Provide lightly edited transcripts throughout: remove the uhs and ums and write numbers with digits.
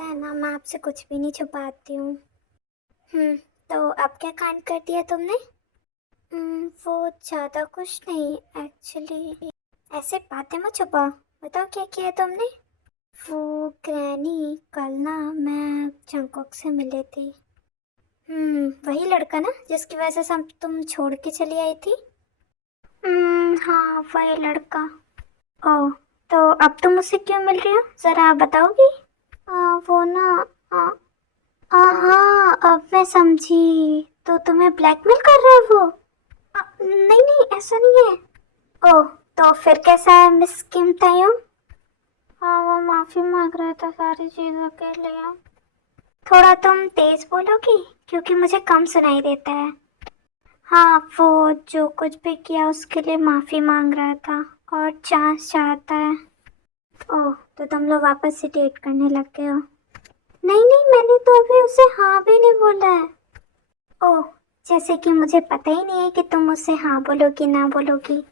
पता है ना, मैं आपसे कुछ भी नहीं छुपाती हूँ। तो अब क्या कांड कर दिया तुमने? वो ज़्यादा कुछ नहीं एक्चुअली। ऐसे बातें मत छुपाओ, बताओ क्या किया तुमने? वो ग्रैनी, कल ना मैं जंगकुक से मिली थी। वही लड़का ना जिसकी वजह से तुम छोड़ के चली आई थी। हाँ वही लड़का। ओह, तो अब तुम मुझसे क्यों मिल रही हो, ज़रा आप बताओगी? वो ना, आ, हाँ अब मैं समझी। तो तुम्हें ब्लैकमेल कर रहा है वो? नहीं नहीं, ऐसा नहीं है। ओह, तो फिर कैसा है मिस किम तायोंग? हाँ, वो माफी मांग रहा था सारी चीजों के लिए। थोड़ा तुम तेज बोलोगी क्योंकि मुझे कम सुनाई देता है। हाँ, वो जो कुछ भी किया उसके लिए माफी मांग रहा था और चांस चाहता है। ओह, तो तुम लोग वापस से डेट करने लग गए हो? नहीं नहीं, मैंने तो अभी उसे हाँ भी नहीं बोला है। ओह, जैसे कि मुझे पता ही नहीं है कि तुम मुझसे हाँ बोलोगी ना बोलोगी।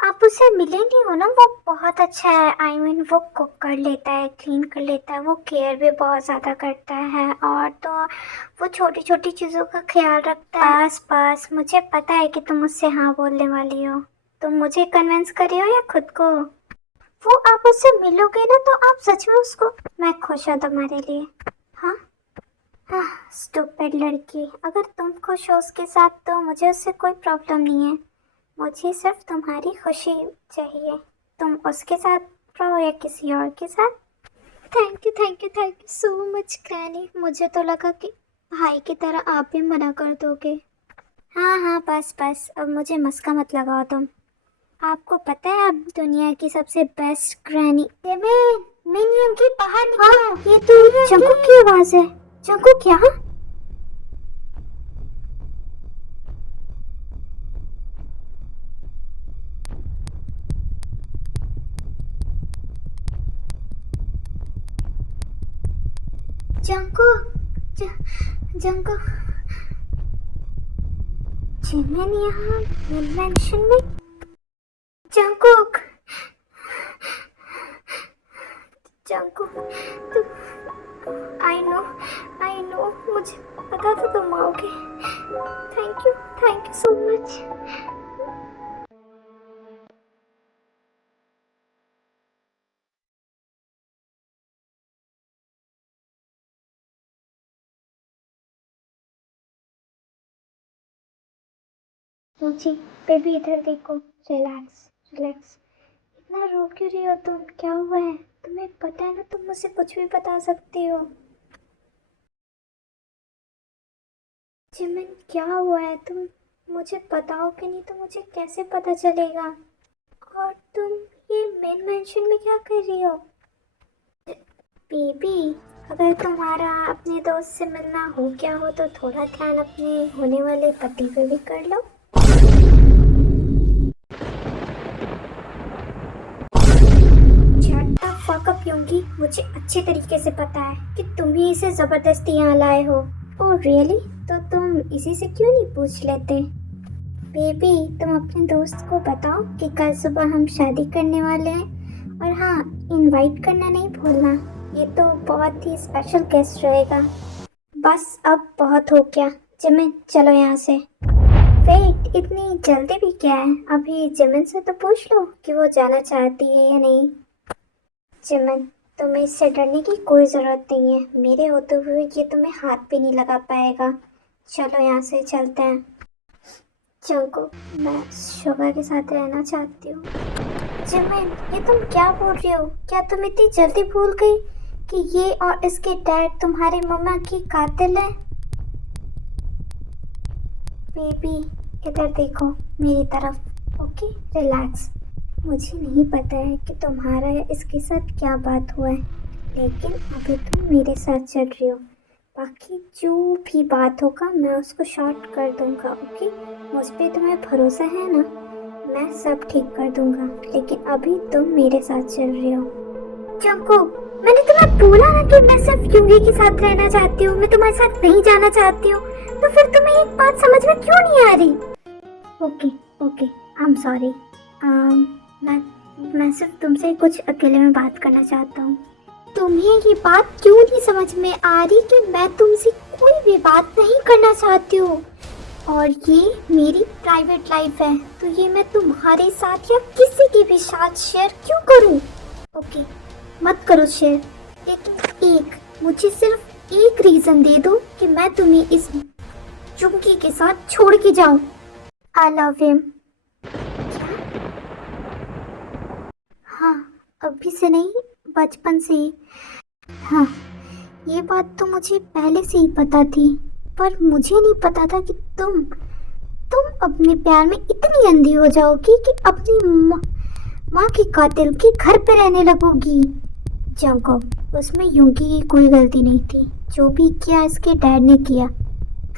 आप उससे मिले नहीं हो ना? वो बहुत अच्छा है। वो कुक कर लेता है, क्लीन कर लेता है, वो केयर भी बहुत ज़्यादा करता है। और तो वो छोटी छोटी चीज़ों का ख्याल रखता है। पास पास मुझे पता है कि तुम मुझसे हाँ बोलने वाली हो। तुम मुझे कन्विंस करी हो या खुद को? वो आप उससे मिलोगे ना तो आप सच में उसको। मैं खुश हूँ तुम्हारे लिए। हाँ हाँ, स्टूपिड लड़की। अगर तुम खुश हो उसके साथ तो मुझे उससे कोई प्रॉब्लम नहीं है। मुझे सिर्फ तुम्हारी खुशी चाहिए। तुम उसके साथ रहो या किसी और के साथ। Thank you thank you thank you so much granny. मुझे तो लगा कि भाई की तरह आप भी मना कर दोगे। हाँ हाँ, बस बस, अब मुझे मस्का मत लगाओ तुम। आपको पता है अब दुनिया की सबसे बेस्ट ग्रैनी। मिनियन की बाहर निकलो। हाँ, ये तो जंकुक की आवाज है। जंकुक यहाँ? जंकुक, जंकुक, जिमिन यहाँ मेंशन में। जंकुक, जंकुक, आई नो, मुझे पता था तुम आओगे। Thank you so much. मुझे बेबी इधर देखो। Relax relax. इतना रो क्यों रही हो तुम? क्या हुआ है? तुम्हें पता है ना, तुम मुझसे कुछ भी बता सकती हो। जिमिन, क्या हुआ है? तुम मुझे बताओगे नहीं तो मुझे कैसे पता चलेगा? और तुम ये मेन मेंशन में क्या कर रही हो? बेबी, अगर तुम्हारा अपने दोस्त से मिलना हो क्या हो तो थोड़ा ध्यान अपने होने वाले पति पे भी कर लो। शट द फक अप योंगी। मुझे अच्छे तरीके से पता है कि तुम ही इसे जबरदस्ती यहाँ लाए हो। Oh really? तो तुम इसी से क्यों नहीं पूछ लेते? बेबी, तुम अपने दोस्त को बताओ कि कल सुबह हम शादी करने वाले हैं। और हाँ, इनवाइट करना नहीं भूलना। ये तो बहुत ही स्पेशल गेस्ट रहेगा। बस अब बहुत हो गया। जिमिन, चलो यहाँ से। वेट, इतनी जल्दी भी क्या है? अभी जिमिन से तो पूछ लो कि वो जाना चाहती है या नहीं। जिमिन, तुम्हें इससे डरने की कोई ज़रूरत नहीं है। मेरे होते हुए ये तुम्हें हाथ भी नहीं लगा पाएगा। चलो यहाँ से चलते हैं। जंकुक, मैं शुगा के साथ रहना चाहती हूँ। जिमिन, ये तुम क्या बोल रही हो? क्या तुम इतनी जल्दी भूल गई कि ये और इसके डैड तुम्हारे मम्मा की कातिल है? बेबी, इधर देखो मेरी तरफ। Okay, relax. मुझे नहीं पता है कि तुम्हारा या इसके साथ क्या बात हुआ है, लेकिन अभी तुम मेरे साथ चल रही हो। बाकी जो भी बात होगा मैं उसको शॉर्ट कर दूंगा। ओके, मुझ पे तुम्हें भरोसा है ना? मैं सब ठीक कर दूंगा, लेकिन अभी तुम मेरे साथ चल रही हो। जंकुक, मैंने तुम्हें बोला ना कि मैं सिर्फ यूंगी के साथ रहना चाहती हूँ, मैं तुम्हारे साथ नहीं जाना चाहती हूँ। तो फिर तुम्हें एक बात समझ में क्यों नहीं आ रही? Okay okay, I am sorry. मैं सिर्फ तुमसे कुछ अकेले में बात करना चाहता हूँ। तुम्हें ये बात क्यों नहीं समझ में आ रही कि मैं तुमसे कोई भी बात नहीं करना चाहती हूँ, और ये मेरी प्राइवेट लाइफ है, तो ये मैं तुम्हारे साथ या किसी के भी साथ शेयर क्यों करूँ? ओके, मत करो शेयर, लेकिन मुझे सिर्फ एक रीजन दे दो कि मैं तुम्हें इस चुमकी के साथ छोड़ के जाऊं। I love him. हाँ, अभी से नहीं, बचपन से ही। हाँ, ये बात तो मुझे पहले से ही पता थी, पर मुझे नहीं पता था कि तुम अपने प्यार में इतनी अंधी हो जाओगी कि अपनी माँ के कातिल के घर पे रहने लगोगी। जंगकोक, उसमें यूंगी की कोई गलती नहीं थी, जो भी किया इसके डैड ने किया।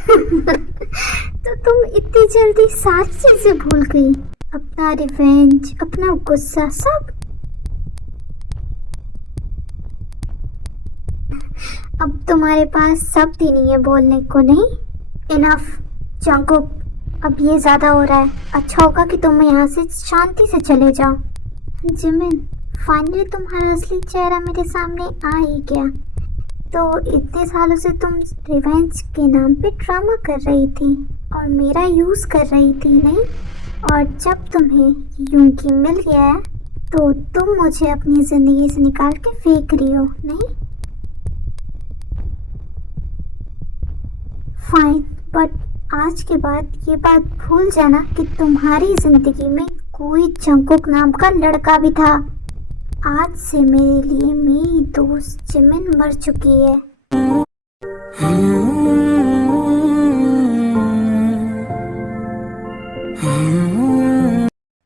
तो तुम इतनी जल्दी सारी चीजें भूल गई, अपना रिवेंज, अपना गुस्सा, सब। अब तुम्हारे पास शब्द ही नहीं है बोलने को, नहीं? इनफ जंगकुक, अब ये ज्यादा हो रहा है। अच्छा होगा कि तुम यहाँ से शांति से चले जाओ। जिमिन, फाइनली तुम्हारा असली चेहरा मेरे सामने आ ही गया। तो इतने सालों से तुम रिवेंज के नाम पे ड्रामा कर रही थी और मेरा यूज कर रही थी, नहीं? और जब तुम्हें यूंगी मिल गया है तो तुम मुझे अपनी जिंदगी से निकाल के फेंक रही हो, नहीं? फाइन, बट आज के बाद ये बात भूल जाना कि तुम्हारी जिंदगी में कोई जंगकुक नाम का लड़का भी था। आज से मेरे लिए मेरी दोस्त जिमिन मर चुकी है।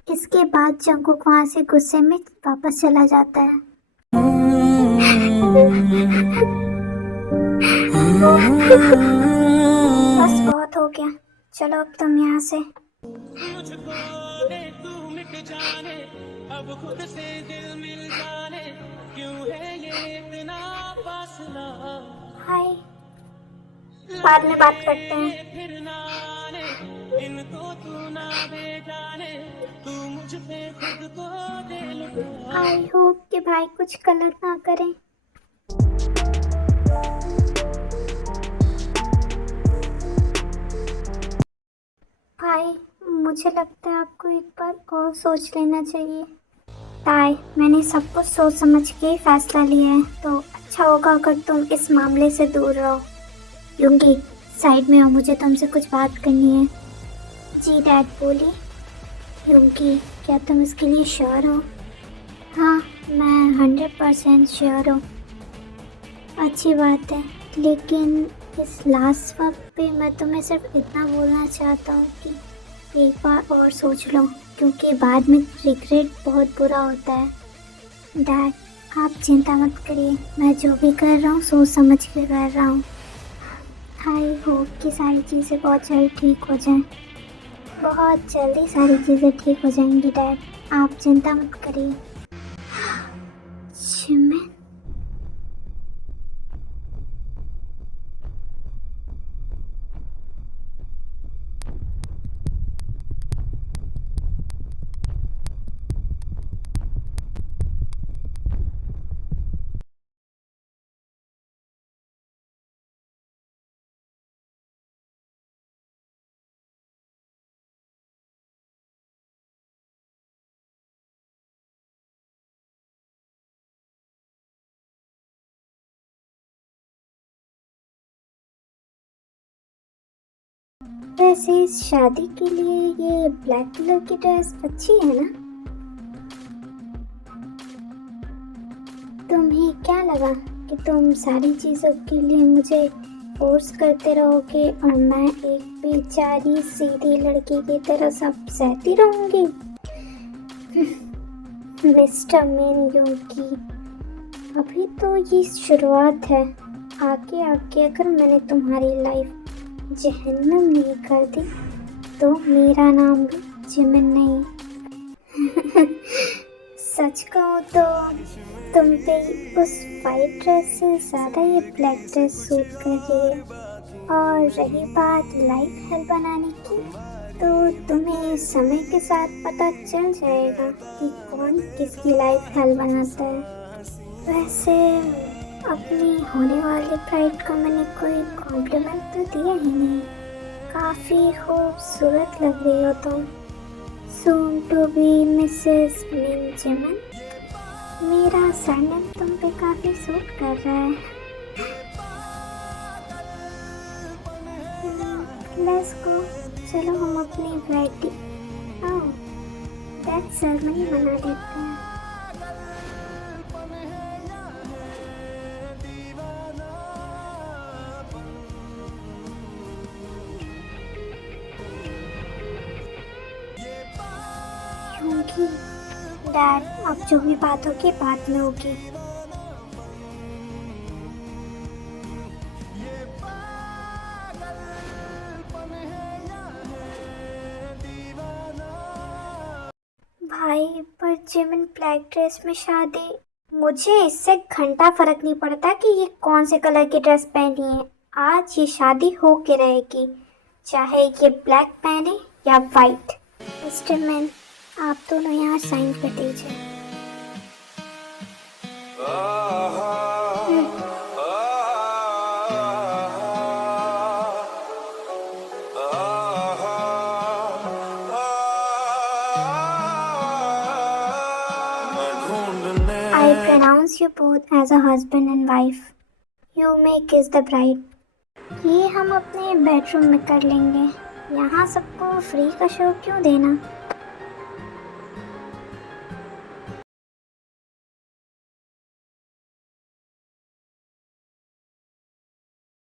इसके बाद जंगकुक वहां से गुस्से में वापस चला जाता है। बस बहुत हो गया, चलो अब तुम यहाँ से। हाय, बाद में बात करते हैं। आई होप कि भाई कुछ गलत ना करें। भाई, मुझे लगता है आपको एक बार और सोच लेना चाहिए। ताई, मैंने सब कुछ सोच समझ के ही फैसला लिया है, तो अच्छा होगा अगर तुम इस मामले से दूर रहो। यूंगी, साइड में हो, मुझे तुमसे कुछ बात करनी है। जी डैड, बोलिए। यूंगी, क्या तुम इसके लिए श्योर हो? हाँ, मैं 100% श्योर हूँ। अच्छी बात है, लेकिन इस लास्ट वक्त पे मैं तुम्हें सिर्फ इतना बोलना चाहता हूँ कि एक बार और सोच लो, क्योंकि बाद में रिग्रेट बहुत बुरा होता है। डैड, आप चिंता मत करिए, मैं जो भी कर रहा हूँ सोच समझ के कर रहा हूँ। आई होप कि सारी चीज़ें बहुत जल्द ठीक हो जाएं। बहुत जल्दी सारी चीज़ें ठीक हो जाएंगी डैड, आप चिंता मत करिए। जिमिन, वैसे इस शादी के लिए ये ब्लैक कलर की ड्रेस अच्छी है ना? तुम्हें क्या लगा कि तुम सारी चीज़ों के लिए मुझे फोर्स करते रहोगे और मैं एक बेचारी सीधी लड़की की तरह सब सहती रहूंगी? मिस्टर मेन यूंगी, अभी तो ये शुरुआत है। आगे आगे अगर मैंने तुम्हारी लाइफ जहन्नम नहीं कर दी तो मेरा नाम भी जिमिन नहीं। सच कहूँ तो तुम पे उस वाइट ड्रेस से ज़्यादा ये ब्लैक ड्रेस सूट कर रही है। और रही बात लाइफ हेल बनाने की, तो तुम्हें समय के साथ पता चल जाएगा कि कौन किसकी लाइफ हेल बनाता है। वैसे अपनी होने वाली ब्राइड को मैंने कोई कॉम्प्लीमेंट तो दिया ही नहीं। काफ़ी खूबसूरत लग रही हो तुम। सून टू बी मिसेस मिन जिमन। मेरा सरनेम तुम पे काफ़ी सूट कर रहा है। Let's go. चलो हम अपनी ब्राइड डेथ सेरेमनी मना लेते हैं। क्योंकि डैड, अब जो भी बात होगी बाद में होगी। भाई पर जिमिन ब्लैक ड्रेस में शादी, मुझे इससे घंटा फर्क नहीं पड़ता कि ये कौन से कलर की ड्रेस पहनी है। आज ये शादी हो के रहेगी, चाहे ये ब्लैक पहने या वाइट। मिस्टर मैन, आप दोनों यहाँ साइन कर दीजिए। I pronounce you both as a husband and wife. You may kiss the bride. ये हम अपने बेडरूम में कर लेंगे। यहाँ सबको फ्री का शो क्यों देना।